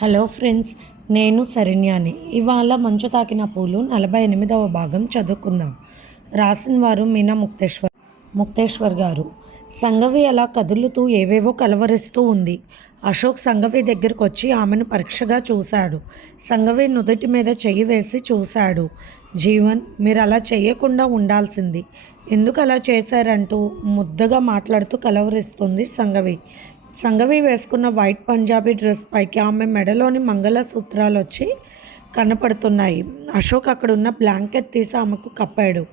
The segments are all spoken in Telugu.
హలో ఫ్రెండ్స్, నేను శరణ్యాని. ఇవాళ మంచు తాకిన పూలు 48వ భాగం చదువుకుందాం. రాసిన వారు మీనా ముక్తేశ్వర్ గారు. సంగవి అలా కదులుతూ ఏవేవో కలవరిస్తూ ఉంది. అశోక్ సంగవి దగ్గరకు వచ్చి ఆమెను పరీక్షగా చూశాడు. సంగవి నుదుటి మీద చెయ్యి వేసి చూశాడు. జీవన్, మీరు అలా చెయ్యకుండా ఉండాల్సింది. ఎందుకు అలా చేశారంటూ ముద్దగా మాట్లాడుతూ కలవరిస్తుంది సంగవి. సంగవి వేసుకున్న వైట్ పంజాబీ డ్రెస్ పైకి ఆమె మెడలోని మంగళసూత్రాలు వచ్చి కనపడుతున్నాయి. అశోక్ అక్కడున్న బ్లాంకెట్ తీసి ఆమెకు కప్పాడు.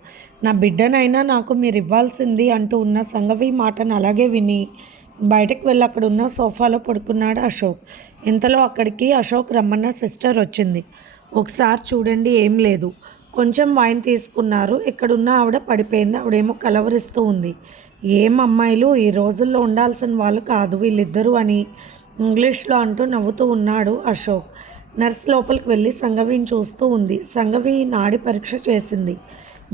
నా బిడ్డనైనా నాకు మీరు ఇవ్వాల్సింది అంటూ ఉన్న సంగవి మాటను అలాగే విని బయటకు వెళ్ళి అక్కడున్న సోఫాలో పడుకున్నాడు అశోక్. ఇంతలో అక్కడికి అశోక్ రమ్మన్న సిస్టర్ వచ్చింది. ఒకసారి చూడండి, ఏం లేదు, కొంచెం వైన్ తీసుకున్నారు. ఇక్కడున్న ఆవిడ పడిపోయింది. ఆవిడేమో కలవరిస్తూ ఉంది. ఏం అమ్మాయిలు, ఈ రోజుల్లో ఉండాల్సిన వాళ్ళు కాదు వీళ్ళిద్దరూ అని ఇంగ్లీష్లో అంటూ నవ్వుతూ ఉన్నాడు అశోక్. నర్స్ లోపలికి వెళ్ళి సంగవిని చూస్తూ ఉంది. సంగవి నాడి పరీక్ష చేసింది.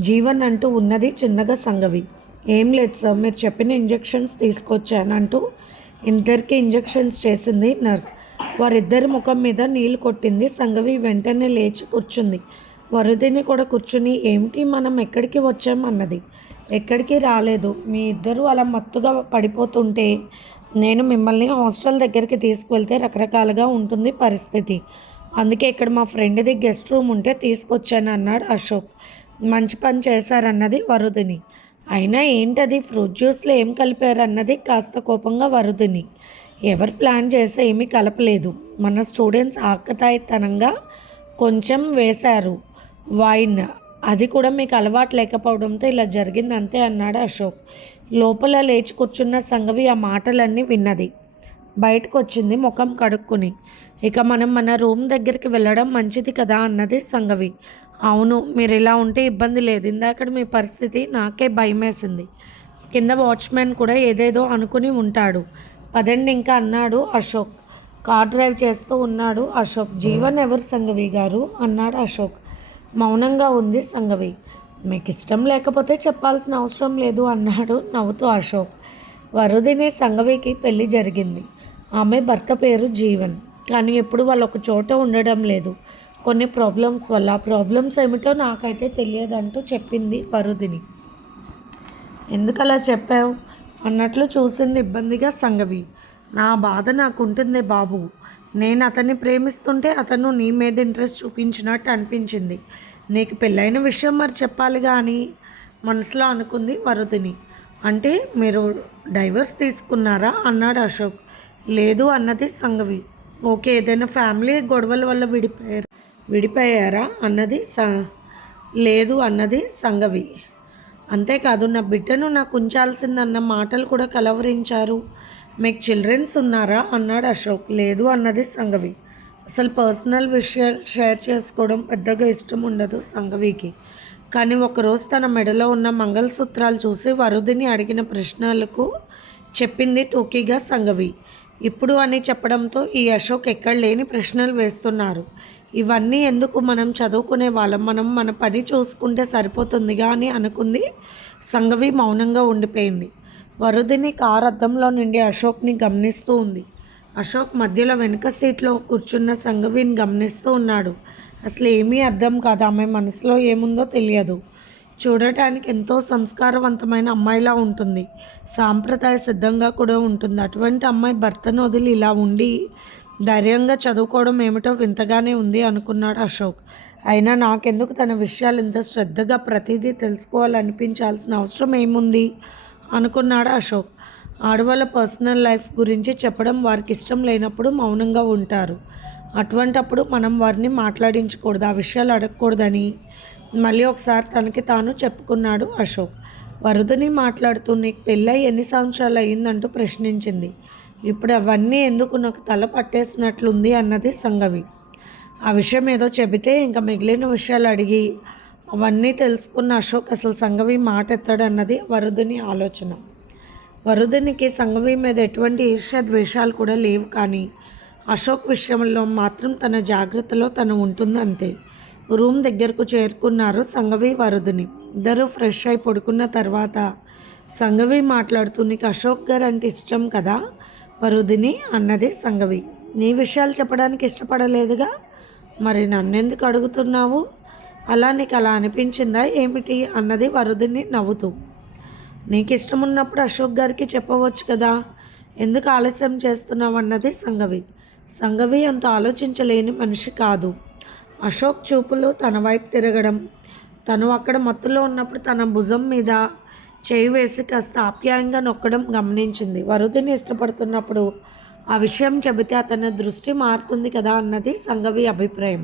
జీవన్ అంటూ ఉన్నది చిన్నగా సంగవి. ఏం లేదు సార్, మీరు చెప్పిన ఇంజెక్షన్స్ తీసుకొచ్చానంటూ ఇద్దరికి ఇంజెక్షన్స్ చేసింది నర్స్. వారిద్దరి ముఖం మీద నీళ్లు కొట్టింది. సంగవి వెంటనే లేచి కూర్చుంది. వరుదిని కూడా కూర్చుని ఏమిటి మనం ఎక్కడికి వచ్చామన్నది. ఎక్కడికి రాలేదు, మీ ఇద్దరు అలా మత్తుగా పడిపోతుంటే నేను మిమ్మల్ని హాస్టల్ దగ్గరికి తీసుకువెళ్తే రకరకాలుగా ఉంటుంది పరిస్థితి. అందుకే ఇక్కడ మా ఫ్రెండ్ది గెస్ట్ రూమ్ ఉంటే తీసుకొచ్చాను అన్నాడు అశోక్. మంచి పని చేశారన్నది వరుదిని. అయినా ఏంటది, ఫ్రూట్ జ్యూస్లో ఏం కలిపారన్నది కాస్త కోపంగా వరుదిని. ఎవరు ప్లాన్ చేస్తే ఏమీ కలపలేదు, మన స్టూడెంట్స్ ఆకతాయితనంగా కొంచెం వేశారు వైన్. అది కూడా మీకు అలవాటు లేకపోవడంతో ఇలా జరిగింది అంతే అన్నాడు అశోక్. లోపల లేచి కూర్చున్న సంగవి ఆ మాటలన్నీ విన్నది. బయటకు వచ్చింది ముఖం కడుక్కుని. ఇక మనం మన రూమ్ దగ్గరికి వెళ్ళడం మంచిది కదా అన్నది సంగవి. అవును, మీరు ఇలా ఉంటే ఇబ్బంది లేదు. ఇందాక మీ పరిస్థితి నాకే భయమేసింది. కింద వాచ్మెన్ కూడా ఏదేదో అనుకుని ఉంటాడు. పదండి ఇంకా అన్నాడు అశోక్. కార్ డ్రైవ్ చేస్తూ ఉన్నాడు అశోక్. జీవన్ ఎవరు సంగవి గారు అన్నాడు అశోక్. మౌనంగా ఉంది సంగవి. మీకు ఇష్టం లేకపోతే చెప్పాల్సిన అవసరం లేదు అన్నాడు నవ్వుతూ అశోక్. వరుదిని సంగవికి పెళ్లి జరిగింది. ఆమె భర్త పేరు జీవన్. కానీ ఎప్పుడు వాళ్ళు ఒక చోట ఉండడం లేదు, కొన్ని ప్రాబ్లమ్స్ వల్ల. ప్రాబ్లమ్స్ ఏమిటో నాకైతే తెలియదంటూ చెప్పింది వరుదిని. ఎందుకలా చెప్పావు అన్నట్లు చూసింది ఇబ్బందిగా సంగవి. నా బాధ నాకుంటుందే బాబు. నేను అతన్ని ప్రేమిస్తుంటే అతను నీ మీద ఇంట్రెస్ట్ చూపించినట్టు అనిపించింది. నీకు పెళ్ళైన విషయం మరి చెప్పాలి కానీ మనసులో అనుకుంది వరుదిని. అంటే మీరు డైవర్స్ తీసుకున్నారా అన్నాడు అశోక్. లేదు అన్నది సంగవి. ఓకే, ఏదైనా ఫ్యామిలీ గొడవల వల్ల విడిపోయారా అన్నది లేదు అన్నది సంగవి. అంతేకాదు నా బిడ్డను నాకు ఉంచాల్సిందన్న మాటలు కూడా కలవరించారు. మీకు చిల్డ్రన్స్ ఉన్నారా అన్నాడు అశోక్. లేదు అన్నది సంగవి. అసలు పర్సనల్ విషయాలు షేర్ చేసుకోవడం పెద్దగా ఇష్టం ఉండదు సంగవికి. కానీ ఒకరోజు తన మెడలో ఉన్న మంగళసూత్రాలు చూసి వరుదిని అడిగిన ప్రశ్నలకు చెప్పింది టోకీగా సంగవి. ఇప్పుడు అని చెప్పడంతో ఈ అశోక్ ఎక్కడ లేని ప్రశ్నలు వేస్తున్నారు. ఇవన్నీ ఎందుకు, మనం చదువుకునే వాళ్ళం, మనం మన పని చూసుకుంటే సరిపోతుందిగా అని అనుకుంది సంగవి. మౌనంగా ఉండిపోయింది. వరుదిని కారు అద్దంలో నుండి అశోక్ని గమనిస్తూ ఉంది. అశోక్ మధ్యలో వెనుక సీట్లో కూర్చున్న సంగవిని గమనిస్తూ ఉన్నాడు. అసలు ఏమీ అర్థం కాదు, ఆమె మనసులో ఏముందో తెలియదు. చూడటానికి ఎంతో సంస్కారవంతమైన అమ్మాయిలా ఉంటుంది, సాంప్రదాయ సిద్ధంగా కూడా ఉంటుంది. అటువంటి అమ్మాయి భర్తను వదిలి ఇలా ఉండి ధైర్యంగా చదువుకోవడం ఏమిటో వింతగానే ఉంది అనుకున్నాడు అశోక్. అయినా నాకెందుకు తన విషయాలు ఇంత శ్రద్ధగా ప్రతిదీ తెలుసుకోవాలనిపించాల్సిన అవసరం ఏముంది అనుకున్నాడు అశోక్. ఆడవాళ్ళ పర్సనల్ లైఫ్ గురించి చెప్పడం వారికి ఇష్టం లేనప్పుడు మౌనంగా ఉంటారు. అటువంటప్పుడు మనం వారిని మాట్లాడించకూడదు, ఆ విషయాలు అడగకూడదని మళ్ళీ ఒకసారి తనకి తాను చెప్పుకున్నాడు అశోక్. వరుదిని మాట్లాడుతూ నీకు పెళ్ళై ఎన్ని సంవత్సరాలు అయ్యిందంటూ ప్రశ్నించింది. ఇప్పుడు అవన్నీ ఎందుకు, నాకు తల పట్టేసినట్లుంది అన్నది సంగవి. ఆ విషయం ఏదో చెబితే ఇంకా మిగిలిన విషయాలు అడిగి అవన్నీ తెలుసుకున్న అశోక్ అసలు సంగవి మాట ఎత్తాడన్నది వరుదిని ఆలోచన. వరుదినికి సంగవి మీద ఎటువంటి ఈర్ష్య ద్వేషాలు కూడా లేవు. కానీ అశోక్ విషయంలో మాత్రం తన జాగ్రత్తలో తను ఉంటుంది అంతే. రూమ్ దగ్గరకు చేరుకున్నారు సంగవి వరుదిని. ఇద్దరు ఫ్రెష్ అయి పడుకున్న తర్వాత సంగవి మాట్లాడుతూ నీకు అశోక్ గారు అంటే ఇష్టం కదా వరుదిని అన్నది సంగవి. నీ విషయాలు చెప్పడానికి ఇష్టపడలేదుగా, మరి నన్నెందుకు అడుగుతున్నావు? అలా నీకు అలా అనిపించిందా ఏమిటి అన్నది వరుదిని నవ్వుతూ. నీకు ఇష్టం ఉన్నప్పుడు అశోక్ గారికి చెప్పవచ్చు కదా, ఎందుకు ఆలస్యం చేస్తున్నావు అన్నది సంగవి. సంగవి అంత ఆలోచించలేని మనిషి కాదు. అశోక్ చూపులు తన వైపు తిరగడం, తను అక్కడ మత్తులో ఉన్నప్పుడు తన భుజం మీద చేయి వేసి కాస్త ఆప్యాయంగా నొక్కడం గమనించింది. వరుదిని ఇష్టపడుతున్నప్పుడు ఆ విషయం చెబితే అతని దృష్టి మారుతుంది కదా అన్నది సంగవి అభిప్రాయం.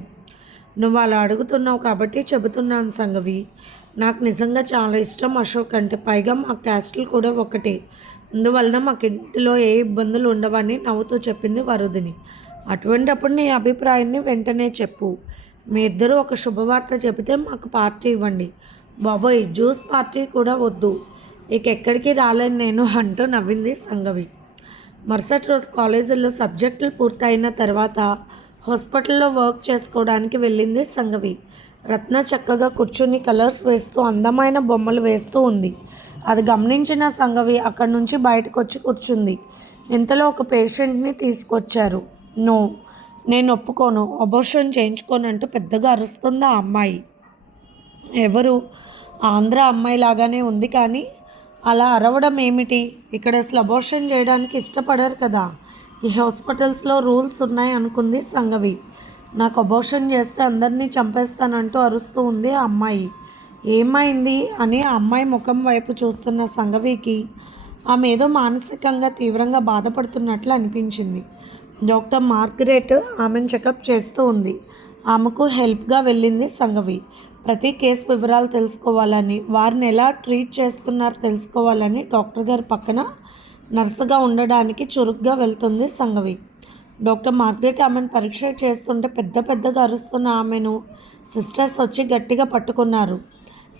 నువ్వు అలా అడుగుతున్నావు కాబట్టి చెబుతున్నాను సంగవి. నాకు నిజంగా చాలా ఇష్టం అశోక్ అంటే. పైగా మా క్యాస్టులు కూడా ఒకటే, అందువలన మాకు ఇంటిలో ఏ ఇబ్బందులు ఉండవని నవ్వుతూ చెప్పింది వరుదిని. అటువంటప్పుడు నీ అభిప్రాయాన్ని వెంటనే చెప్పు. మీ ఇద్దరూ ఒక శుభవార్త చెబితే మాకు పార్టీ ఇవ్వండి. బాబోయ్, జ్యూస్ పార్టీ కూడా వద్దు, ఇక ఎక్కడికి రాలేను నేను అంటూ నవ్వింది సంగవి. మరుసటి రోజు కాలేజీలో సబ్జెక్టులు పూర్తయిన తర్వాత హాస్పిటల్లో వర్క్ చేసుకోవడానికి వెళ్ళింది సంగవి. రత్న చక్కగా కూర్చుని కలర్స్ వేస్తూ అందమైన బొమ్మలు వేస్తూ ఉంది. అది గమనించిన సంగవి అక్కడి నుంచి బయటకు వచ్చి కూర్చుంది. ఇంతలో ఒక పేషెంట్ని తీసుకొచ్చారు. నో, నేను ఒప్పుకోను, అబోర్షన్ చేయించుకోనంటూ పెద్దగా అరుస్తుంది ఆ అమ్మాయి. ఎవరు? ఆంధ్ర అమ్మాయి లాగానే ఉంది, కానీ అలా అరవడం ఏమిటి? ఇక్కడ అసలు అబోర్షన్ చేయడానికి ఇష్టపడరు కదా, ఈ హాస్పిటల్స్లో రూల్స్ ఉన్నాయి అనుకుంది సంగవి. నాకు అబోర్షన్ చేస్తే అందరినీ చంపేస్తానంటూ అరుస్తూ ఉంది ఆ అమ్మాయి. ఏమైంది అని ఆ అమ్మాయి ముఖం వైపు చూస్తున్న సంగవికి ఆమె ఏదో మానసికంగా తీవ్రంగా బాధపడుతున్నట్లు అనిపించింది. డాక్టర్ మార్గరెట్ ఆమెను చెకప్ చేస్తూ ఉంది. ఆమెకు హెల్ప్గా వెళ్ళింది సంగవి. ప్రతి కేసు వివరాలు తెలుసుకోవాలని, వారిని ఎలా ట్రీట్ చేస్తున్నారో తెలుసుకోవాలని డాక్టర్ గారి పక్కన నర్సుగా ఉండడానికి చురుగ్గా వెళ్తుంది సంగవి. డాక్టర్ మార్గరెట్ ఆమెను పరీక్ష చేస్తుంటే పెద్దగా అరుస్తున్న ఆమెను సిస్టర్స్ వచ్చి గట్టిగా పట్టుకున్నారు.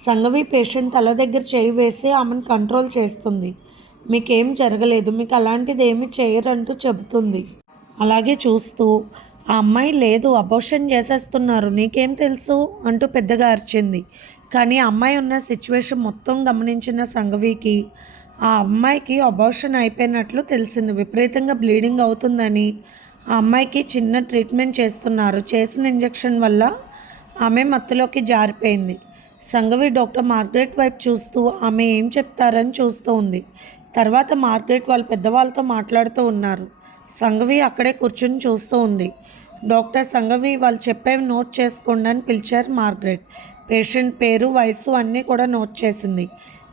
సంగవి పేషెంట్ తల దగ్గర చేయి వేసి ఆమెను కంట్రోల్ చేస్తుంది. మీకేం జరగలేదు, మీకు అలాంటిది ఏమీ చేయరంటూ చెబుతుంది. అలాగే చూస్తూ ఆ అమ్మాయి లేదు, అబోర్షన్ చేసేస్తున్నారు, నీకేం తెలుసు అంటూ పెద్దగా అరిచింది. కానీ ఆ అమ్మాయి ఉన్న సిచ్యువేషన్ మొత్తం గమనించిన సంగవికి ఆ అమ్మాయికి అబోర్షన్ అయిపోయినట్లు తెలిసింది. విపరీతంగా బ్లీడింగ్ అవుతుందని ఆ అమ్మాయికి చిన్న ట్రీట్మెంట్ చేస్తున్నారు. చేసిన ఇంజెక్షన్ వల్ల ఆమె మత్తులోకి జారిపోయింది. సంగవి డాక్టర్ మార్గరెట్ వైపు చూస్తూ ఆమె ఏం చెప్తారని చూస్తూ ఉంది. తర్వాత మార్గరెట్ వాళ్ళ పెద్దవాళ్ళతో మాట్లాడుతూ ఉన్నారు. సంగవి అక్కడే కూర్చుని చూస్తూ ఉంది. డాక్టర్ సంగవి వాళ్ళు చెప్పేవి నోట్ చేసుకోండి అని పిలిచారు మార్గరెట్. పేషెంట్ పేరు, వయసు అన్నీ కూడా నోట్ చేసింది.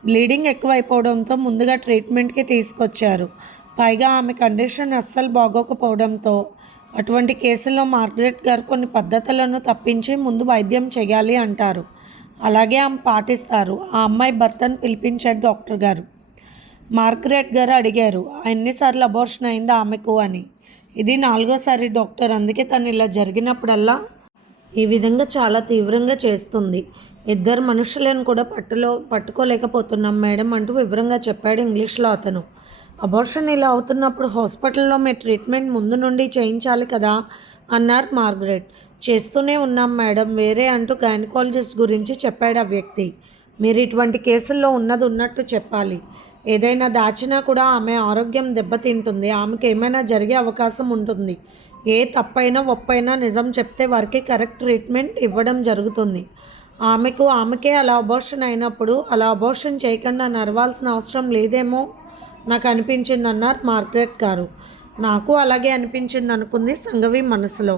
బ్లీడింగ్ ఎక్కువైపోవడంతో ముందుగా ట్రీట్మెంట్కి తీసుకొచ్చారు. పైగా ఆమె కండిషన్ అస్సలు బాగోకపోవడంతో అటువంటి కేసుల్లో మార్గరెట్ గారు కొన్ని పద్ధతులను తప్పించి ముందు వైద్యం చేయాలి అంటారు. అలాగే ఆమె పాటిస్తారు. ఆ అమ్మాయి భర్తను పిలిపించారు డాక్టర్ గారు. మార్గరెట్ గారు అడిగారు, ఎన్నిసార్లు అబోర్షన్ అయింది ఆమెకు అని. ఇది 4వ సారి డాక్టర్, అందుకే తను ఇలా జరిగినప్పుడల్లా ఈ విధంగా చాలా తీవ్రంగా చేస్తుంది. ఇద్దరు మనుషులను కూడా పట్టుకోలేకపోతున్నాం మేడం అంటూ వివరంగా చెప్పాడు ఇంగ్లీష్లో అతను. అబోర్షన్ ఇలా అవుతున్నప్పుడు హాస్పిటల్లో మీ ట్రీట్మెంట్ ముందు నుండి చేయించాలి కదా అన్నారు మార్గరెట్. చేస్తూనే ఉన్నాం మేడం వేరే అంటూ గైనకాలజిస్ట్ గురించి చెప్పాడు ఆ వ్యక్తి. మీరు ఇటువంటి కేసుల్లో ఉన్నది ఉన్నట్టు చెప్పాలి. ఏదైనా దాచినా కూడా ఆమె ఆరోగ్యం దెబ్బతింటుంది, ఆమెకు ఏమైనా జరిగే అవకాశం ఉంటుంది. ఏ తప్పైనా ఒప్పైనా నిజం చెప్తే వారికి కరెక్ట్ ట్రీట్మెంట్ ఇవ్వడం జరుగుతుంది. ఆమెకే అలా అబోర్షన్ అయినప్పుడు అలా అబోర్షన్ చేయకుండా నరవాల్సిన అవసరం లేదేమో నాకు అనిపించింది అన్నారు మార్గరెట్ గారు. నాకు అలాగే అనిపించింది అనుకుంది సంగవి మనసులో.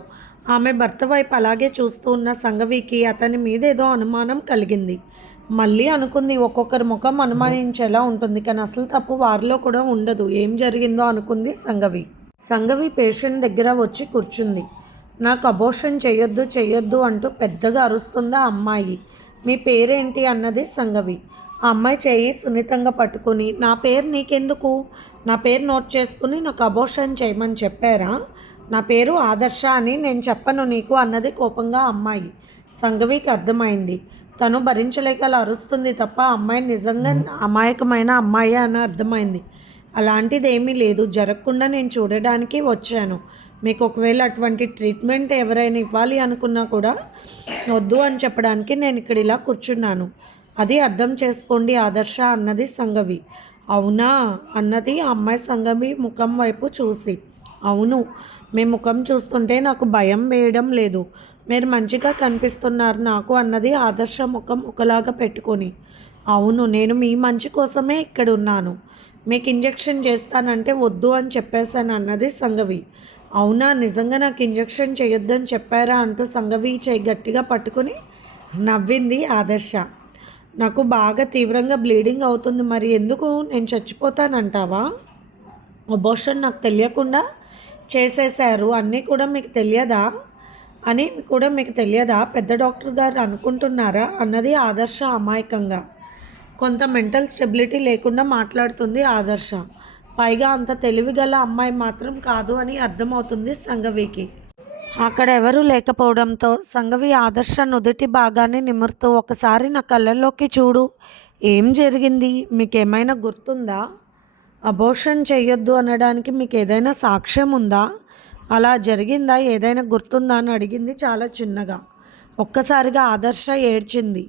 ఆమె భర్త వైపు అలాగే చూస్తూ ఉన్న సంగవికి అతని మీద ఏదో అనుమానం కలిగింది. మళ్ళీ అనుకుంది, ఒక్కొక్కరి ముఖం అనుమానించేలా ఉంటుంది, కానీ అసలు తప్పు వారిలో కూడా ఉండదు. ఏం జరిగిందో అనుకుంది సంగవి పేషెంట్ దగ్గర వచ్చి కూర్చుంది. నాకు అబోర్షన్ చెయ్యొద్దు అంటూ పెద్దగా అరుస్తుంది ఆ అమ్మాయి. మీ పేరేంటి అన్నది సంగవి. ఆ అమ్మాయి చేయి సున్నితంగా పట్టుకుని, నా పేరు నీకెందుకు, నా పేరు నోట్ చేసుకుని నాకు అబోర్షన్ చేయమని చెప్పారా? నా పేరు ఆదర్శ అని నేను చెప్పను నీకు అన్నది కోపంగా అమ్మాయి. సంగవికి అర్థమైంది, తను భరించలేక అలా అరుస్తుంది తప్ప అమ్మాయి నిజంగా అమాయకమైన అమ్మాయి అని అర్థమైంది. అలాంటిది ఏమీ లేదు, జరగకుండా నేను చూడడానికి వచ్చాను. మీకు ఒకవేళ అటువంటి ట్రీట్మెంట్ ఎవరైనా ఇవ్వాలి అనుకున్నా కూడా వద్దు అని చెప్పడానికి నేను ఇక్కడ ఇలా కూర్చున్నాను. అది అర్థం చేసుకోండి ఆదర్శ అన్నది సంగవి. అవునా అన్నది ఆ అమ్మాయి సంగవి ముఖం వైపు చూసి. అవును, మీ ముఖం చూస్తుంటే నాకు భయం వేయడం లేదు. మీరు మంచిగా కనిపిస్తున్నారు నాకు అన్నది ఆదర్శ ముఖం ఒకలాగా పెట్టుకొని. అవును, నేను మీ మంచి కోసమే ఇక్కడ ఉన్నాను. మీకు ఇంజెక్షన్ చేస్తానంటే వద్దు అని చెప్పేశాను అన్నది సంగవి. అవునా, నిజంగా నాకు ఇంజెక్షన్ చేయొద్దని చెప్పారా అంటూ సంగవి చేయి గట్టిగా పట్టుకుని నవ్వింది ఆదర్శ. నాకు బాగా తీవ్రంగా బ్లీడింగ్ అవుతుంది, మరి ఎందుకు, నేను చచ్చిపోతానంటావా? అబోర్షన్ నాకు తెలియకుండా చేసేశారు అన్నీ కూడా మీకు తెలియదా మీకు తెలియదా, పెద్ద డాక్టర్ గారు అనుకుంటున్నారా అన్నది ఆదర్శ అమాయకంగా. కొంత మెంటల్ స్టెబిలిటీ లేకుండా మాట్లాడుతుంది ఆదర్శ. పైగా అంత తెలివిగల అమ్మాయి మాత్రం కాదు అని అర్థమవుతుంది సంగవికి. అక్కడ ఎవరూ లేకపోవడంతో సంగవి ఆదర్శ నుదుటి భాగాన్ని నిమురుతూ, ఒకసారి నా కళ్ళల్లోకి చూడు, ఏం జరిగింది, మీకేమైనా గుర్తుందా? అబోర్షన్ చేయొద్దు అనడానికి మీకు ఏదైనా సాక్ష్యం ఉందా? అలా జరిగిందా, ఏదైనా గుర్తుందా అని అడిగింది చాలా చిన్నగా. ఒక్కసారిగా ఆదర్శ ఏడ్చింది.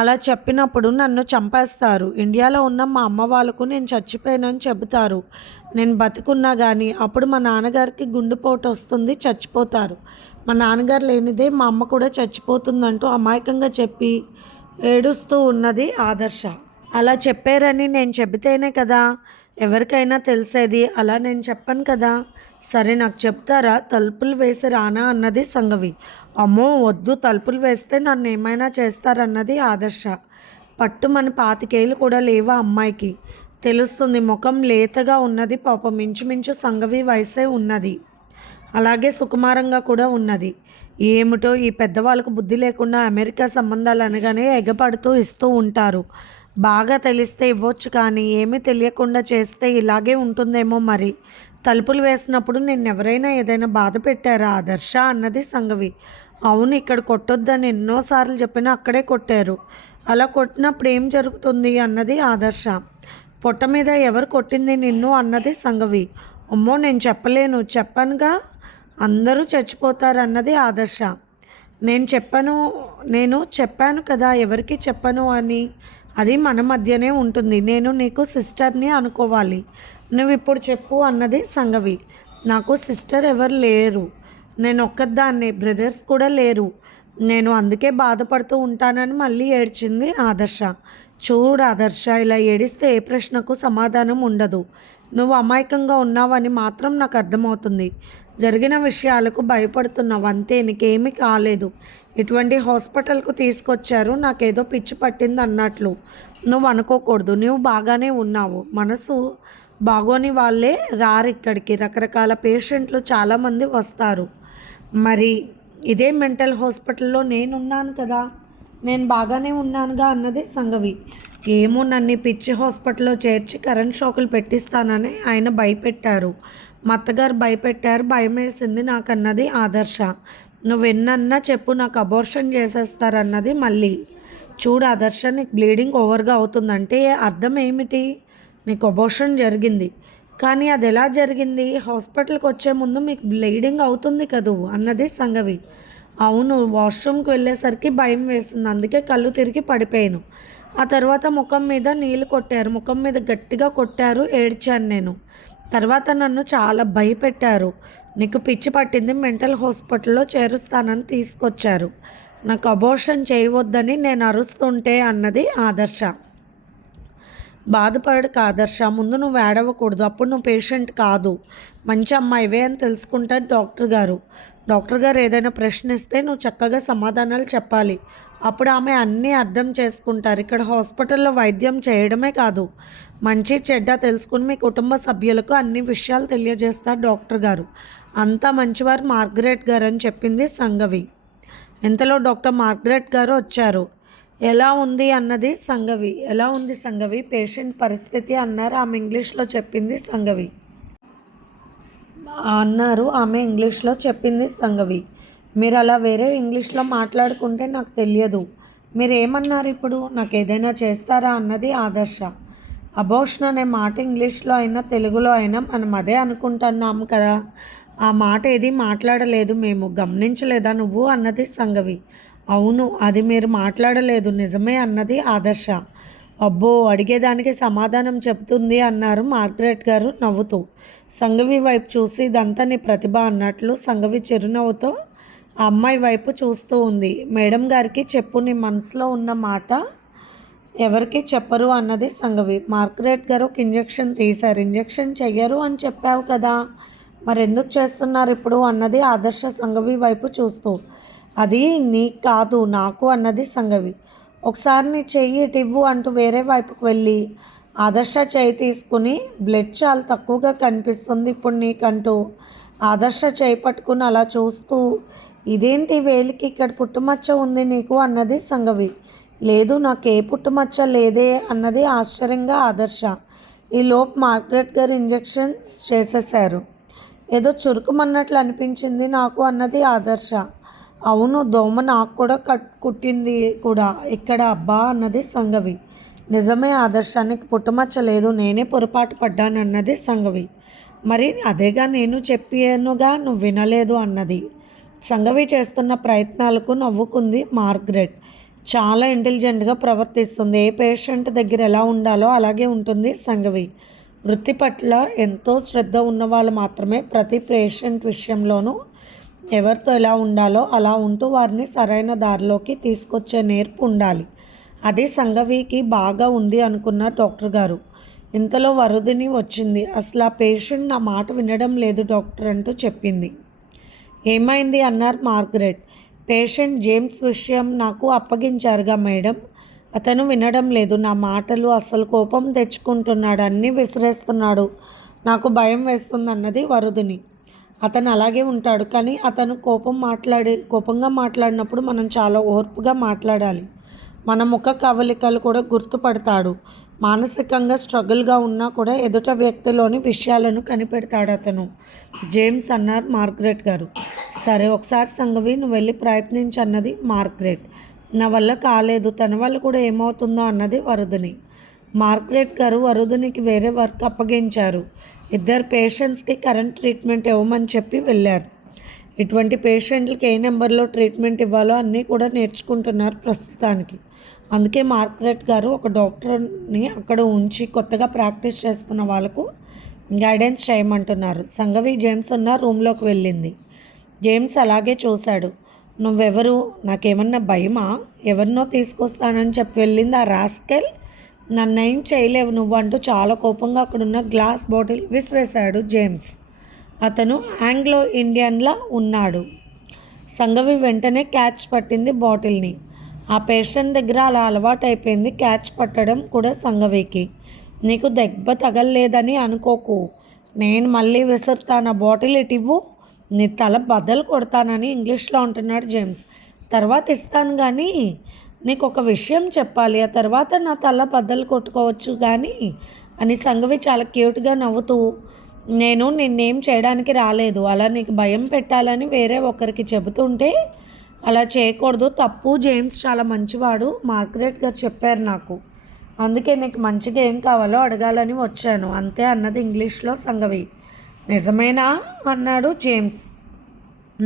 అలా చెప్పినప్పుడు నన్ను చంపేస్తారు. ఇండియాలో ఉన్న మా అమ్మ వాళ్ళకు నేను చచ్చిపోయానని చెబుతారు. నేను బతికున్నా కానీ అప్పుడు మా నాన్నగారికి గుండెపోటు వస్తుంది, చచ్చిపోతారు. మా నాన్నగారు లేనిదే మా అమ్మ కూడా చచ్చిపోతుందంటూ అమాయకంగా చెప్పి ఏడుస్తూ ఉన్నది ఆదర్శ. అలా చెప్పారని నేను చెబితేనే కదా ఎవరికైనా తెలిసేది, అలా నేను చెప్పను కదా. సరే, నాకు చెప్తారా, తలుపులు వేసి రానా అన్నది సంగవి. అమ్మో వద్దు, తలుపులు వేస్తే నన్ను ఏమైనా చేస్తారన్నది ఆదర్శ. పట్టుమని 25 ఏళ్ళు కూడా లేవా అమ్మాయికి, తెలుస్తుంది, ముఖం లేతగా ఉన్నది, పాపం ఇంచుమించు సంగవి వయసే ఉన్నది, అలాగే సుకుమారంగా కూడా ఉన్నది. ఏమిటో ఈ పెద్దవాళ్ళకు బుద్ధి లేకుండా అమెరికా సంబంధాలు అనగానే ఎగపడుతూ ఇస్తూ ఉంటారు. బాగా తెలిస్తే ఇవ్వచ్చు, కానీ ఏమీ తెలియకుండా చేస్తే ఇలాగే ఉంటుందేమో. మరి తలుపులు వేసినప్పుడు నిన్నెవరైనా ఏదైనా బాధ పెట్టారా ఆదర్శ అన్నది సంగవి. అవును, ఇక్కడ కొట్టొద్దని ఎన్నోసార్లు చెప్పినా అక్కడే కొట్టారు. అలా కొట్టినప్పుడు ఏం జరుగుతుంది అన్నది ఆదర్శ. పొట్ట మీద ఎవరు కొట్టింది నిన్ను అన్నది సంగవి. అమ్మో, నేను చెప్పలేను, చెప్పనుగా, అందరూ చచ్చిపోతారన్నది ఆదర్శ. నేను చెప్పాను కదా ఎవరికి చెప్పను అని, అది మన మధ్యనే ఉంటుంది. నేను నీకు సిస్టర్ని అనుకోవాలి, నువ్వు ఇప్పుడు చెప్పు అన్నది సంగవి. నాకు సిస్టర్ ఎవరు లేరు, నేను ఒక్కదాన్నే, బ్రదర్స్ కూడా లేరు, నేను అందుకే బాధపడుతూ ఉంటానని మళ్ళీ ఏడ్చింది ఆదర్శ. చూడు ఆదర్శ, ఇలా ఏడిస్తే ఏ ప్రశ్నకు సమాధానం ఉండదు. నువ్వు అమాయకంగా ఉన్నావని మాత్రం నాకు అర్థమవుతుంది. జరిగిన విషయాలకు భయపడుతున్నావు అంతే, నీకేమీ కాలేదు. ఇటువంటి హాస్పిటల్కు తీసుకొచ్చారు, నాకేదో పిచ్చి పట్టింది అన్నట్లు నువ్వు అనుకోకూడదు. నువ్వు బాగానే ఉన్నావు. మనసు బాగోని వాళ్ళే రారు ఇక్కడికి. రకరకాల పేషెంట్లు చాలామంది వస్తారు. మరి ఇదే మెంటల్ హాస్పిటల్లో నేనున్నాను కదా, నేను బాగానే ఉన్నానుగా అన్నది సంగవి. ఏమో, నన్ను పిచ్చి హాస్పిటల్లో చేర్చి కరెంట్ షాకులు పెట్టిస్తానని ఆయన భయపెట్టారు, మా అత్తగారు భయపెట్టారు, భయం వేసింది నాకు అన్నది ఆదర్శ. నువ్వెన్నన్నా చెప్పు, నాకు అబోర్షన్ చేసేస్తారన్నది మళ్ళీ. చూడు ఆదర్శ, నీకు బ్లీడింగ్ ఓవర్గా అవుతుందంటే అర్థం ఏమిటి? నీకు అబోర్షన్ జరిగింది, కానీ అది ఎలా జరిగింది? హాస్పిటల్కి వచ్చే ముందు మీకు బ్లీడింగ్ అవుతుంది కదూ అన్నది సంగవి. అవును, వాష్రూమ్కి వెళ్ళేసరికి భయం వేసింది, అందుకే కళ్ళు తిరిగి పడిపోయాను. ఆ తర్వాత ముఖం మీద నీళ్ళు కొట్టారు, ముఖం మీద గట్టిగా కొట్టారు, ఏడ్చాను నేను. తర్వాత నన్ను చాలా భయపెట్టారు. నీకు పిచ్చి పట్టింది, మెంటల్ హాస్పిటల్లో చేరుస్తానని తీసుకొచ్చారు. నాకు అబోర్షన్ చేయవద్దని నేను అరుస్తుంటే అన్నది ఆదర్శ. బాధపడకు ఆదర్శ, ముందు నువ్వు ఏడవకూడదు, అప్పుడు నువ్వు పేషెంట్ కాదు, మంచి అమ్మాయివే అని తెలుసుకుంటారు డాక్టర్ గారు. డాక్టర్ గారు ఏదైనా ప్రశ్న ఇస్తే నువ్వు చక్కగా సమాధానాలు చెప్పాలి, అప్పుడు ఆమె అన్నీ అర్థం చేసుకుంటారు. ఇక్కడ హాస్పిటల్లో వైద్యం చేయడమే కాదు, మంచి చెడ్డ తెలుసుకుని మీ కుటుంబ సభ్యులకు అన్ని విషయాలు తెలియజేస్తారు డాక్టర్ గారు. అంతా మంచివారు మార్గరెట్ గారు అని చెప్పింది సంగవి. ఇంతలో డాక్టర్ మార్గరెట్ గారు వచ్చారు. ఎలా ఉంది అన్నది సంగవి. ఎలా ఉంది సంగవి, పేషెంట్ పరిస్థితి అన్నారు. ఆమె ఇంగ్లీష్లో చెప్పింది సంగవి. ఆమె ఇంగ్లీష్లో చెప్పింది సంగవి. మీరు అలా వేరే ఇంగ్లీష్లో మాట్లాడుకుంటే నాకు తెలియదు. మీరు ఏమన్నారు ఇప్పుడు, నాకు ఏదైనా చేస్తారా అన్నది ఆదర్శ. అబోర్షన్ అనే మాట ఇంగ్లీష్లో అయినా తెలుగులో అయినా మనం అదే అనుకుంటున్నాము కదా, ఆ మాట ఏది మాట్లాడలేదు మేము, గమనించలేదా నువ్వు అన్నది సంగవి. అవును, అది మీరు మాట్లాడలేదు, నిజమే అన్నది ఆదర్శ. అబ్బో, అడిగేదానికి సమాధానం చెబుతుంది అన్నారు మార్గరెట్ గారు నవ్వుతూ. సంఘవి వైపు చూసి ఇదంతా నీ ప్రతిభ అన్నట్లు సంఘవి చిరునవ్వుతో ఆ అమ్మాయి వైపు చూస్తూ ఉంది. మేడం గారికి చెప్పు, నీ మనసులో ఉన్న మాట ఎవరికి చెప్పరు అన్నది సంఘవి. మార్గరెట్ గారు ఒక ఇంజెక్షన్ తీశారు. ఇంజెక్షన్ చెయ్యరు అని చెప్పావు కదా, మరెందుకు చేస్తున్నారు ఇప్పుడు అన్నది ఆదర్శ సంఘవి వైపు చూస్తూ. అది నీకు కాదు నాకు అన్నది సంఘవి. ఒకసారి నీ చెయ్యి ఇటివ్వు అంటూ వేరే వైపుకు వెళ్ళి ఆదర్శ చెయ్యి తీసుకుని, బ్లడ్ చాలా తక్కువగా కనిపిస్తుంది ఇప్పుడు నీకంటూ ఆదర్శ చేయి పట్టుకుని అలా చూస్తూ, ఇదేంటి వేలికి ఇక్కడ పుట్టుమచ్చ ఉంది నీకు అన్నది సంఘవి. లేదు, నాకు ఏ పుట్టుమచ్చ లేదే అన్నది ఆశ్చర్యంగా ఆదర్శ. ఈలోపు మార్గరెట్ గారు ఇంజెక్షన్స్ చేసేశారు. ఏదో చురుకుమన్నట్లు అనిపించింది నాకు అన్నది ఆదర్శ. అవును, దోమ నాకు కూడా కుట్టింది కూడా ఇక్కడ అబ్బా అన్నది సంఘవి. నిజమే ఆదర్శానికి పుట్టుమచ్చ లేదు, నేనే పొరపాటు పడ్డానన్నది సంఘవి. మరి అదేగా నేను చెప్పానుగా, నువ్వు వినలేదు అన్నది. సంఘవి చేస్తున్న ప్రయత్నాలకు నవ్వుకుంది మార్గరెట్. చాలా ఇంటెలిజెంట్గా ప్రవర్తిస్తుంది. ఏ పేషెంట్ దగ్గర ఎలా ఉండాలో అలాగే ఉంటుంది సంఘవి. వృత్తి పట్ల ఎంతో శ్రద్ధ ఉన్నవాళ్ళు మాత్రమే ప్రతి పేషెంట్ విషయంలోనూ ఎవరితో ఎలా ఉండాలో అలా ఉంటూ వారిని సరైన దారిలోకి తీసుకొచ్చే నేర్పు ఉండాలి. అది సంఘవికి బాగా ఉంది అనుకున్న డాక్టర్ గారు. ఇంతలో వరుదిని వచ్చింది. అసలు ఆ పేషెంట్ నా మాట వినడం లేదు డాక్టర్ అంటూ చెప్పింది. ఏమైంది అన్నారు మార్గరెట్. పేషెంట్ జేమ్స్ విషయం నాకు అప్పగించారుగా మేడం, అతను వినడం లేదు నా మాటలు, అసలు కోపం తెచ్చుకుంటున్నాడు, అన్నీ విసిరేస్తున్నాడు, నాకు భయం వేస్తుంది అన్నది వరుదిని. అతను అలాగే ఉంటాడు, కానీ అతను కోపంగా మాట్లాడినప్పుడు మనం చాలా ఓర్పుగా మాట్లాడాలి. మన ముఖ కవలికలు కూడా గుర్తుపడతాడు. మానసికంగా స్ట్రగుల్గా ఉన్నా కూడా ఎదుట వ్యక్తిలోని విషయాలను కనిపెడతాడు అతను, జేమ్స్ అన్నారు మార్గరెట్ గారు. సరే, ఒకసారి సంఘవి నువ్వు వెళ్ళి ప్రయత్నించన్నది మార్గరెట్. నా వల్ల కాలేదు, తన వల్ల కూడా ఏమవుతుందో అన్నది వరుదిని. మార్గరెట్ గారు వరుదినికి వేరే వర్క్ అప్పగించారు. ఇద్దరు పేషెంట్స్కి కరెంట్ ట్రీట్మెంట్ ఇవ్వమని చెప్పి వెళ్ళారు. ఇటువంటి పేషెంట్లకి ఏ నెంబర్లో ట్రీట్మెంట్ ఇవ్వాలో అన్నీ కూడా నేర్చుకుంటున్నారు ప్రస్తుతానికి. అందుకే మార్గరెట్ గారు ఒక డాక్టర్ని అక్కడ ఉంచి కొత్తగా ప్రాక్టీస్ చేస్తున్న వాళ్ళకు గైడెన్స్ చేయమంటున్నారు. సంఘవి జేమ్స్ ఉన్న రూమ్లోకి వెళ్ళింది. జేమ్స్ అలాగే చూశాడు. నువ్వెవరు, నాకేమన్నా భయమా, ఎవరినో తీసుకొస్తానని చెప్పి వెళ్ళింది ఆ రాస్కెల్, నన్నేం చేయలేవు నువ్వు అంటూ చాలా కోపంగా అక్కడున్న గ్లాస్ బాటిల్ విసిరేశాడు జేమ్స్. అతను ఆంగ్లో ఇండియన్లా ఉన్నాడు. సంఘవి వెంటనే క్యాచ్ పట్టింది బాటిల్ని. ఆ పేషెంట్ దగ్గర అలా అలవాటు అయిపోయింది క్యాచ్ పట్టడం కూడా సంఘవికి. నీకు దెబ్బ తగలలేదని అనుకోకు, నేను మళ్ళీ విసురుతాను, బాటిల్ ఇటివ్వు, నీ తల బద్దలు కొడతానని ఇంగ్లీష్లో అంటున్నాడు జేమ్స్. తర్వాత ఇస్తాను కానీ నీకు ఒక విషయం చెప్పాలి, ఆ తర్వాత నా తల బద్దలు కొట్టుకోవచ్చు కానీ అని సంఘవి చాలా క్యూట్గా నవ్వుతూ, నేను నిన్నేం చేయడానికి రాలేదు, అలా నీకు భయం పెట్టాలని వేరే ఒకరికి చెబుతుంటే అలా చేయకూడదు, తప్పు, జేమ్స్ చాలా మంచివాడు, మార్గరెట్ గారు చెప్పారు నాకు, అందుకే నీకు మంచిగా ఏం కావాలో అడగాలని వచ్చాను అంతే అన్నది ఇంగ్లీష్లో సంఘవి. నిజమేనా అన్నాడు జేమ్స్.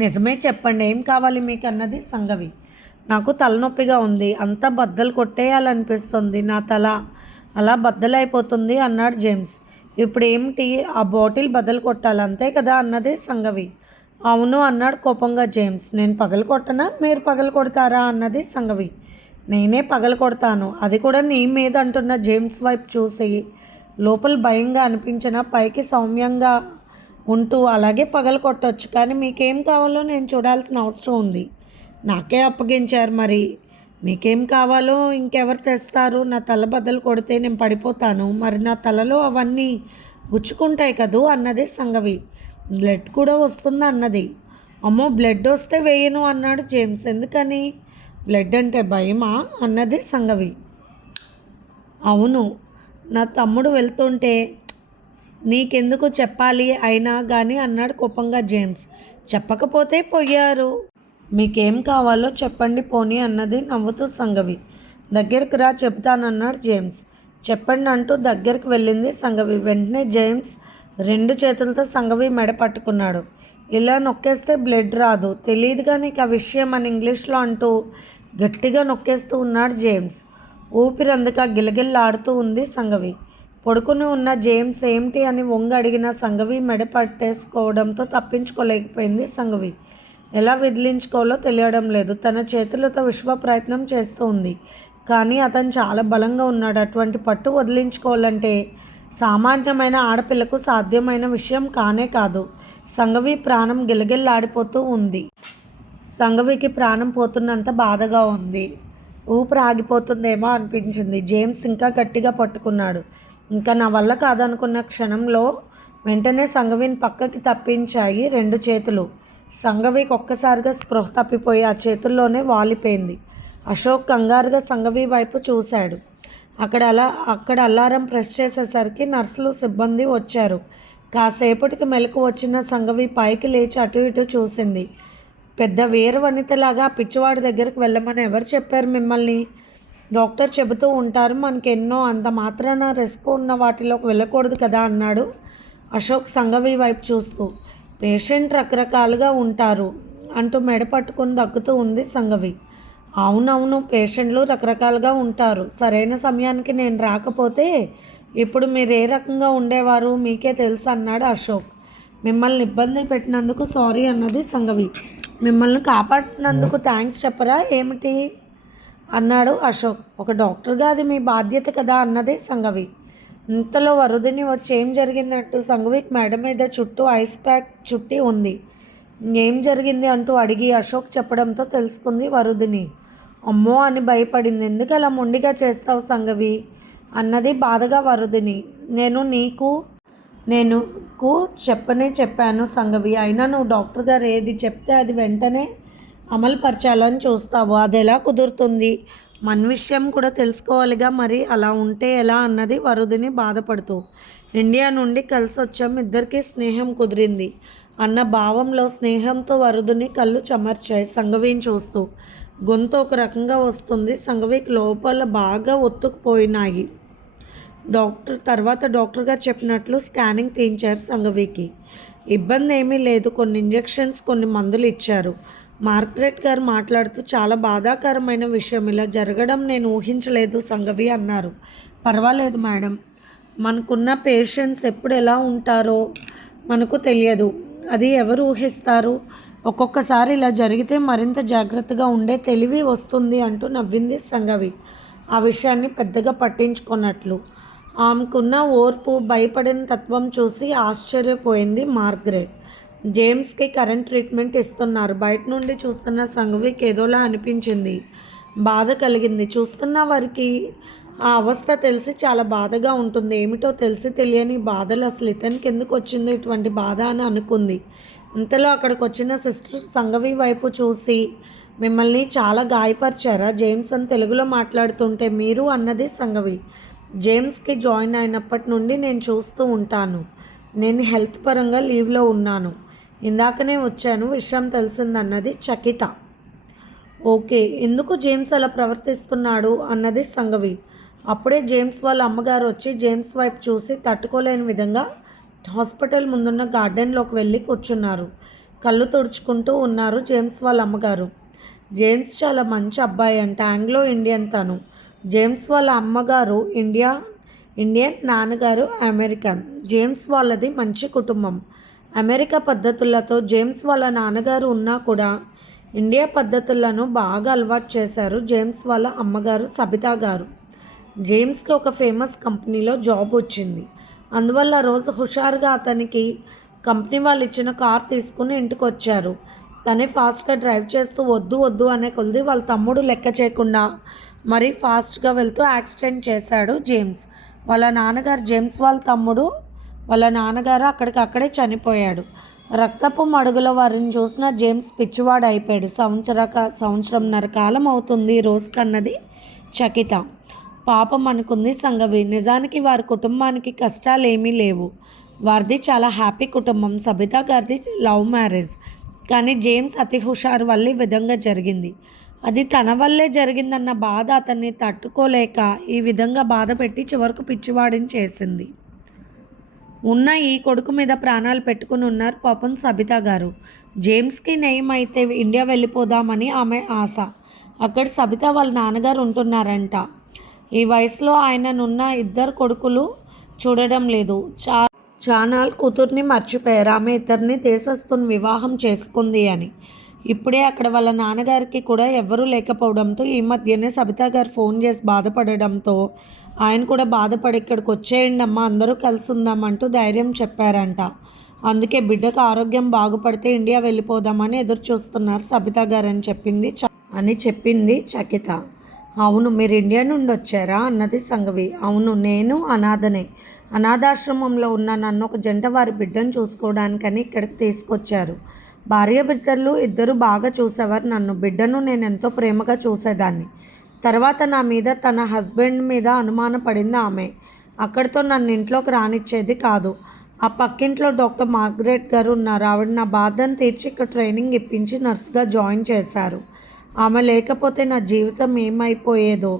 నిజమే చెప్పండి, ఏం కావాలి మీకు అన్నది సంఘవి. నాకు తలనొప్పిగా ఉంది, అంతా బద్దలు కొట్టేయాలనిపిస్తుంది, నా తల అలా బద్దలైపోతుంది అన్నాడు జేమ్స్. ఇప్పుడు ఏమిటి, ఆ బాటిల్ బద్దలు కొట్టాలి అంతే కదా అన్నది సంఘవి. అవును అన్నాడు కోపంగా జేమ్స్. నేను పగలు కొట్టనా, మీరు పగలు కొడతారా అన్నది సంఘవి. నేనే పగలు కొడతాను, అది కూడా నీ మీద అంటున్న జేమ్స్ వైపు చూసి లోపల భయంగా అనిపించిన పైకి సౌమ్యంగా ఉంటూ అలాగే పగలు కొట్టవచ్చు, కానీ మీకేం కావాలో నేను చూడాల్సిన అవసరం ఉంది, నాకే అప్పగించారు, మరి మీకేం కావాలో ఇంకెవరు తెస్తారు, నా తల బద్దలు కొడితే నేను పడిపోతాను, మరి నా తలలో అవన్నీ గుచ్చుకుంటాయి కదూ అన్నది సంఘవి. బ్లడ్ కూడా వస్తుంది అన్నది. అమ్మో, బ్లడ్ వస్తే వేయను అన్నాడు జేమ్స్. ఎందుకని, బ్లడ్ అంటే భయమా అన్నది సంఘవి. అవును, నా తమ్ముడు వెళ్తుంటే నీకెందుకు చెప్పాలి అయినా కానీ అన్నాడు కోపంగా జేమ్స్. చెప్పకపోతే పోయారు, మీకేం కావాలో చెప్పండి పోనీ అన్నది నవ్వుతూ సంఘవి. దగ్గరికి రా చెప్తానన్నాడు జేమ్స్. చెప్పండి అంటూ దగ్గరికి వెళ్ళింది సంఘవి. వెంటనే జేమ్స్ 2 చేతులతో సంఘవి మెడ పట్టుకున్నాడు. ఇలా నొక్కేస్తే బ్లడ్ రాదు, తెలియదుగా నీకు ఆ విషయం అని ఇంగ్లీష్లో అంటూ గట్టిగా నొక్కేస్తూ ఉన్నాడు జేమ్స్. ఊపిరందక గిలగిల్లాడుతూ ఉంది సంఘవి. పడుకుని ఉన్న జేమ్స్ ఏమిటి అని వంగి అడిగిన సంఘవి మెడ పట్టేసుకోవడంతో తప్పించుకోలేకపోయింది సంఘవి. ఎలా విదిలించుకోవాలో తెలియడం లేదు. తన చేతులతో విశ్వ ప్రయత్నం చేస్తూ ఉంది. కానీ అతను చాలా బలంగా ఉన్నాడు. అటువంటి పట్టు వదిలించుకోవాలంటే సామాన్యమైన ఆడపిల్లకు సాధ్యమైన విషయం కానే కాదు. సంఘవి ప్రాణం గిలగిల్లాడిపోతూ ఉంది. సంఘవికి ప్రాణం పోతున్నంత బాధగా ఉంది. ఊపిరి ఆగిపోతుందేమో అనిపించింది. జేమ్స్ ఇంకా గట్టిగా పట్టుకున్నాడు. ఇంకా నా వల్ల కాదనుకున్న క్షణంలో వెంటనే సంఘవిని పక్కకి తప్పించాయి 2 చేతులు. సంఘవికి ఒక్కసారిగా స్పృహ తప్పిపోయి ఆ చేతుల్లోనే వాలిపోయింది. అశోక్ కంగారుగా సంఘవి వైపు చూశాడు. అక్కడ అలారం ప్రెస్ చేసేసరికి నర్సులు సిబ్బంది వచ్చారు. కాసేపటికి మెలకు వచ్చిన సంఘవి పైకి లేచి అటు ఇటు చూసింది. పెద్ద వీర వనితలాగా పిచ్చివాడి దగ్గరికి వెళ్ళమని ఎవరు చెప్పారు మిమ్మల్ని? డాక్టర్ చెబుతూ ఉంటారు మనకెన్నో, అంత మాత్రాన రిస్క్ ఉన్న వాటిలోకి వెళ్ళకూడదు కదా అన్నాడు అశోక్ సంఘవి వైపు చూస్తూ. పేషెంట్ రకరకాలుగా ఉంటారు అంటూ మెడ పట్టుకుని దగ్గుతూ ఉంది సంఘవి. అవునవును, పేషెంట్లు రకరకాలుగా ఉంటారు. సరైన సమయానికి నేను రాకపోతే ఇప్పుడు మీరు ఏ రకంగా ఉండేవారు మీకే తెలుసు అన్నాడు అశోక్. మిమ్మల్ని ఇబ్బంది పెట్టినందుకు సారీ అన్నది సంఘవి. మిమ్మల్ని కాపాడినందుకు థ్యాంక్స్ చెప్పరా ఏమిటి అన్నాడు అశోక్. ఒక డాక్టర్గా అది మీ బాధ్యత కదా అన్నది సంఘవి. ఇంతలో వరుదిని వచ్చి ఏం జరిగిందంటూ సంఘవికి మెడ మీద చుట్టూ ఐస్ ప్యాక్ చుట్టి ఉంది. ఏం జరిగింది అంటూ అడిగి అశోక్ చెప్పడంతో తెలుసుకుంది వరుదిని. అమ్మో అని భయపడింది. ఎందుకు అలా మొండిగా చేస్తావు సంఘవి అన్నది బాధగా వరుదిని. నేను చెప్పాను సంఘవి. అయినా నువ్వు డాక్టర్ గారు ఏది చెప్తే అది వెంటనే అమలుపరచాలని చూస్తావు. అది ఎలా కుదురుతుంది? మన విషయం కూడా తెలుసుకోవాలిగా, మరి అలా ఉంటే ఎలా అన్నది వరుదిని బాధపడుతూ. ఇండియా నుండి కలిసి వచ్చాం, ఇద్దరికీ స్నేహం కుదిరింది అన్న భావంలో స్నేహంతో వరుదిని కళ్ళు చెమర్చాయి సంఘవిని చూస్తూ. గొంతు ఒక రకంగా వస్తుంది. సంఘవికి లోపల బాగా ఒత్తుకుపోయినాయి. డాక్టర్ గారు చెప్పినట్లు స్కానింగ్ తీయించారు సంఘవికి. ఇబ్బంది ఏమీ లేదు. కొన్ని ఇంజెక్షన్స్ కొన్ని మందులు ఇచ్చారు. మార్గరెట్ గారు మాట్లాడుతూ చాలా బాధాకరమైన విషయం, ఇలా జరగడం నేను ఊహించలేదు సంఘవి అన్నారు. పర్వాలేదు మేడం, మనకున్న పేషెంట్స్ ఎప్పుడు ఎలా ఉంటారో మనకు తెలియదు, అది ఎవరు ఊహిస్తారు? ఒక్కొక్కసారి ఇలా జరిగితే మరింత జాగ్రత్తగా ఉండే తెలివి వస్తుంది అంటూ నవ్వింది సంఘవి. ఆ విషయాన్ని పెద్దగా పట్టించుకున్నట్లు. ఆమెకున్న ఓర్పు, భయపడిన తత్వం చూసి ఆశ్చర్యపోయింది మార్గరెట్. జేమ్స్కి కరెంట్ ట్రీట్మెంట్ ఇస్తున్నారు. బయట నుండి చూస్తున్న సంఘవికి ఏదోలా అనిపించింది. బాధ కలిగింది. చూస్తున్న వారికి ఆ అవస్థ తెలిసి చాలా బాధగా ఉంటుంది. ఏమిటో తెలిసి తెలియని బాధలు అసలు ఇతనికి ఎందుకు వచ్చిందో ఇటువంటి బాధ అని అనుకుంది. ఇంతలో అక్కడికి వచ్చిన సిస్టర్ సంఘవి వైపు చూసి, మిమ్మల్ని చాలా గాయపరిచారా జేమ్స్ అని తెలుగులో మాట్లాడుతుంటే మీరు అన్నది సంఘవి. జేమ్స్కి జాయిన్ అయినప్పటి నుండి నేను చూస్తూ ఉంటాను. నేను హెల్త్ పరంగా లీవ్లో ఉన్నాను. ఇందాకనే వచ్చాను, విషయం తెలిసిందన్నది చకిత. ఓకే, ఎందుకు జేమ్స్ అలా ప్రవర్తిస్తున్నాడు అన్నది సంఘవి. అప్పుడే జేమ్స్ వాళ్ళ అమ్మగారు వచ్చి జేమ్స్ వైపు చూసి తట్టుకోలేని విధంగా హాస్పిటల్ ముందున్న గార్డెన్లోకి వెళ్ళి కూర్చున్నారు. కళ్ళు తుడుచుకుంటూ ఉన్నారు జేమ్స్ వాళ్ళ అమ్మగారు. జేమ్స్ చాలా మంచి అబ్బాయి అంట, ఆంగ్లో ఇండియన్ తను. జేమ్స్ వాళ్ళ అమ్మగారు ఇండియన్, నాన్నగారు అమెరికన్. జేమ్స్ వాళ్ళది మంచి కుటుంబం. అమెరికా పద్ధతులతో జేమ్స్ వాళ్ళ నాన్నగారు ఉన్నా కూడా ఇండియా పద్ధతులను బాగా అలవాటు చేశారు జేమ్స్ వాళ్ళ అమ్మగారు సబితా గారు. జేమ్స్కి ఒక ఫేమస్ కంపెనీలో జాబ్ వచ్చింది. అందువల్ల రోజు హుషారుగా అతనికి కంపెనీ వాళ్ళు ఇచ్చిన కార్ తీసుకుని ఇంటికి వచ్చారు. తనే ఫాస్ట్గా డ్రైవ్ చేస్తూ వద్దు వద్దు అనే కొద్ది వాళ్ళ తమ్ముడు లెక్క చేయకుండా మరీ ఫాస్ట్గా వెళ్తూ యాక్సిడెంట్ చేశాడు జేమ్స్. జేమ్స్ వాళ్ళ తమ్ముడు వాళ్ళ నాన్నగారు అక్కడికక్కడే చనిపోయాడు. రక్తపు మడుగుల వారిని చూసిన జేమ్స్ పిచ్చివాడు అయిపోయాడు. సంవత్సరంన్నర కాలం అవుతుంది రోజుకన్నది చకిత. పాపం అనుకుంది సంఘవి. నిజానికి వారి కుటుంబానికి కష్టాలు ఏమీ లేవు. వారిది చాలా హ్యాపీ కుటుంబం. సబితా గారిది లవ్ మ్యారేజ్. కానీ జేమ్స్ అతి హుషారు వల్ల ఈ విధంగా జరిగింది. అది తన వల్లే జరిగిందన్న బాధ అతన్ని తట్టుకోలేక ఈ విధంగా బాధ పెట్టి చివరకు పిచ్చివాడిని చేసింది. ఉన్న ఈ కొడుకు మీద ప్రాణాలు పెట్టుకుని ఉన్నారు పాపం సబితా గారు. జేమ్స్కి నయం అయితే ఇండియా వెళ్ళిపోదామని ఆమె ఆశ. అక్కడ సబితా వాళ్ళ నాన్నగారు ఉంటున్నారంట. ఈ వయసులో ఆయననున్న ఇద్దరు కొడుకులు చూడడం లేదు. చానాల్ కూతుర్ని మర్చిపోయారు. ఆమె ఇద్దరిని దేశస్థుని వివాహం చేసుకుంది అని. ఇప్పుడే అక్కడ వాళ్ళ నాన్నగారికి కూడా ఎవ్వరూ లేకపోవడంతో ఈ మధ్యనే సబితా గారు ఫోన్ చేసి బాధపడడంతో ఆయన కూడా బాధపడి ఇక్కడికి వచ్చేయండి అమ్మ, అందరూ కలిసి ఉందామంటూ ధైర్యం చెప్పారంట. అందుకే బిడ్డకు ఆరోగ్యం బాగుపడితే ఇండియా వెళ్ళిపోదామని ఎదురు చూస్తున్నారు సబితా గారు అని చెప్పింది చకిత. అవును, మీరు ఇండియా నుండి వచ్చారా అన్నది సంఘవి. అవును, నేను అనాథనే. అనాథాశ్రమంలో ఉన్న నన్ను ఒక జంట వారి బిడ్డను చూసుకోవడానికని ఇక్కడికి తీసుకొచ్చారు. భార్య బిడ్డలు ఇద్దరు బాగా చూసేవారు నన్ను. బిడ్డను నేను ఎంతో ప్రేమగా చూసేదాన్ని. తర్వాత నా మీద తన హస్బెండ్ మీద అనుమానం పడింది ఆమె. అక్కడితో నన్ను ఇంట్లోకి రానిచ్చేది కాదు. ఆ పక్కింట్లో డాక్టర్ మార్గరెట్ గారు ఉన్నారు. ఆవిడ నా బాధను తీర్చి ఇక్కడ ట్రైనింగ్ ఇప్పించి నర్సుగా జాయిన్ చేశారు. ఆమె లేకపోతే నా జీవితం ఏమైపోయేదో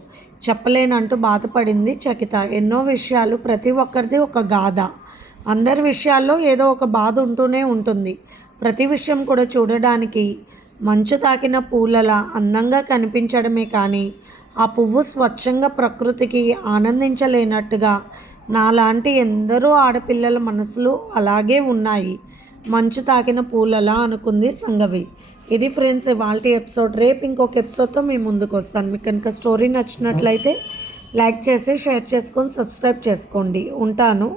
చెప్పలేనంటూ బాధపడింది చకిత. ఎన్నో విషయాలు, ప్రతి ఒక్కరిది ఒక గాథ. అందరి విషయాల్లో ఏదో ఒక బాధ ఉంటూనే ఉంటుంది. ప్రతి విషయం కూడా చూడడానికి మంచు తాకిన పూలలా అందంగా కనిపించడమే కానీ ఆ పువ్వు స్వచ్ఛంగా ప్రకృతికి ఆనందించలేనట్టుగా నాలాంటి ఎందరో ఆడపిల్లల మనసులు అలాగే ఉన్నాయి, మంచు తాకిన పూలలా అనుకుంది సంఘవి. ఇది ఫ్రెండ్స్ ఇవాల్టి ఎపిసోడ్. రేపు ఇంకొక ఎపిసోడ్తో మీ ముందుకు వస్తాను. మీకు కనుక స్టోరీ నచ్చినట్లయితే లైక్ చేసి షేర్ చేసుకొని సబ్స్క్రైబ్ చేసుకోండి. ఉంటాను.